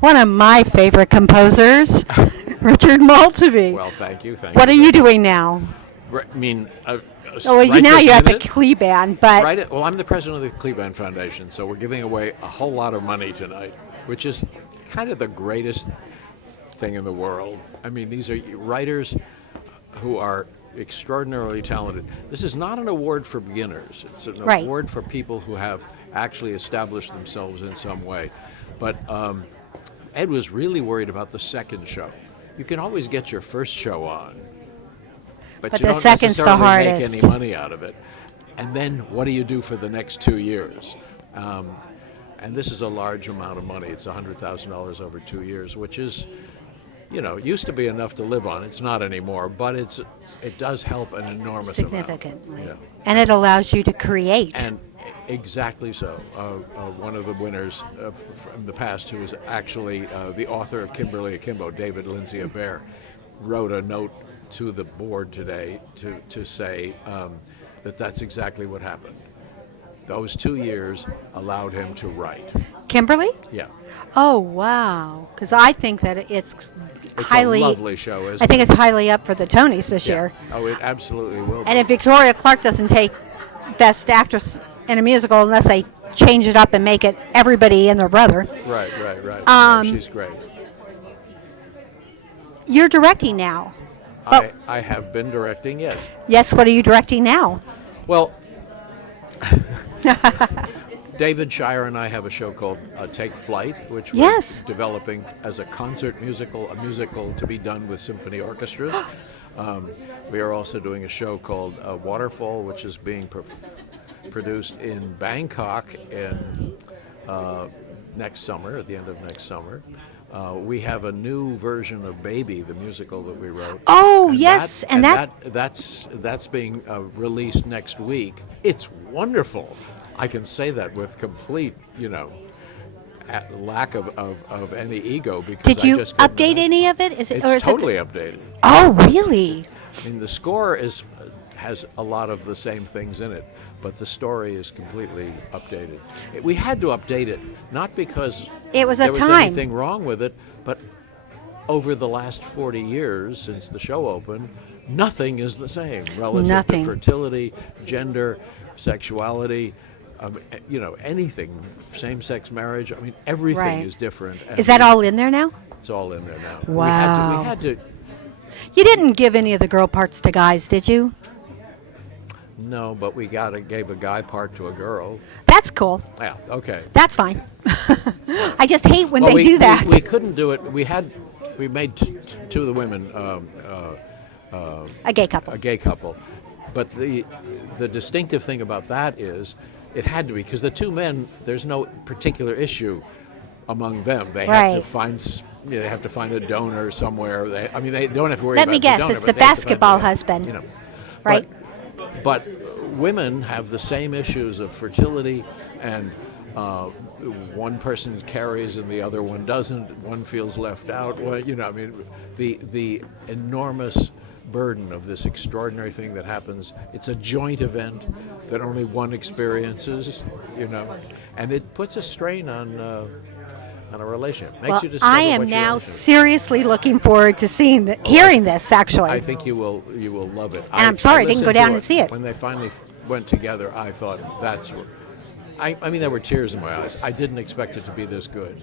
One of my favorite composers, Richard Maltby. Well, thank you. What are you doing now? I mean, Oh, well, right now this you're at the minute? Klee Band, but Well, I'm the president of the Cleveland Foundation, so we're giving away a whole lot of money tonight, which is kind of the greatest thing in the world. I mean, these are writers who are extraordinarily talented. This is not an award for beginners. It's an Right. award for people who have actually established themselves in some way. But Ed was really worried about the second show. You can always get your first show on, but But you the don't second's the necessarily make hardest. any money out of it. And then what do you do for the next 2 years? And this is a large amount of money. It's $100,000 over 2 years, which is, used to be enough to live on. It's not anymore, but it does help an enormous significantly. amount. And it allows you to create. And exactly so. One of the winners from the past, who was actually the author of Kimberly Akimbo, David Lindsay Abaire, wrote a note to the board today to say that's exactly what happened. Those 2 years allowed him to write. Kimberly? Yeah. Oh, wow. Because I think that it's It's highly. a lovely show, isn't I think it? it's highly up for the Tonys this year. Oh, it absolutely will be. And if Victoria Clark doesn't take Best Actress in a Musical, unless they change it up and make it everybody and their brother, Right. No, she's great. you're directing now. I have been directing, yes. Yes, what are you directing now? Well, David Shire and I have a show called Take Flight, which we're Yes. developing as a concert musical, a musical to be done with symphony orchestras. We are also doing a show called Waterfall, which is being produced in Bangkok next summer, at the end of next summer. We have a new version of Baby, the musical that we wrote. Oh, And yes, and that's being released next week. It's wonderful. I can say that with complete, lack of any ego, because Did you I just couldn't update imagine. any of it? Is it? It's or is totally updated. Oh, really? I mean, the score has a lot of the same things in it, but the story is completely updated. We had to update it, not because It was a there was time. anything wrong with it, but over the last 40 years since the show opened, nothing is the same relative Nothing. to fertility, gender, sexuality, anything, same-sex marriage. I mean, everything Right. is different. and Is that all in there now? It's all in there now. Wow. We had to. You didn't give any of the girl parts to guys, did you? No, but we gave a guy part to a girl. That's cool. Yeah, okay. That's fine. I just hate when Well, they do that. We couldn't do it. We made two of the women A gay couple. a gay couple, but the distinctive thing about that is it had to be, because the two men, there's no particular issue among them. They Right. have to find. They have to find a donor somewhere. They don't have to worry Let about me the guess, donor, it's but the they have to find basketball the- husband. Right. But women have the same issues of fertility, and one person carries and the other one doesn't. One feels left out. Well, the enormous burden of this extraordinary thing that happens. It's a joint event that only one experiences, and it puts a strain on a relationship. Makes Well, you discover I am what your now relationship is. seriously looking forward to hearing this, actually. I think you will love it. And I'm sorry I didn't go listened down to and see it. When they finally went together, I thought I mean, there were tears in my eyes. I didn't expect it to be this good.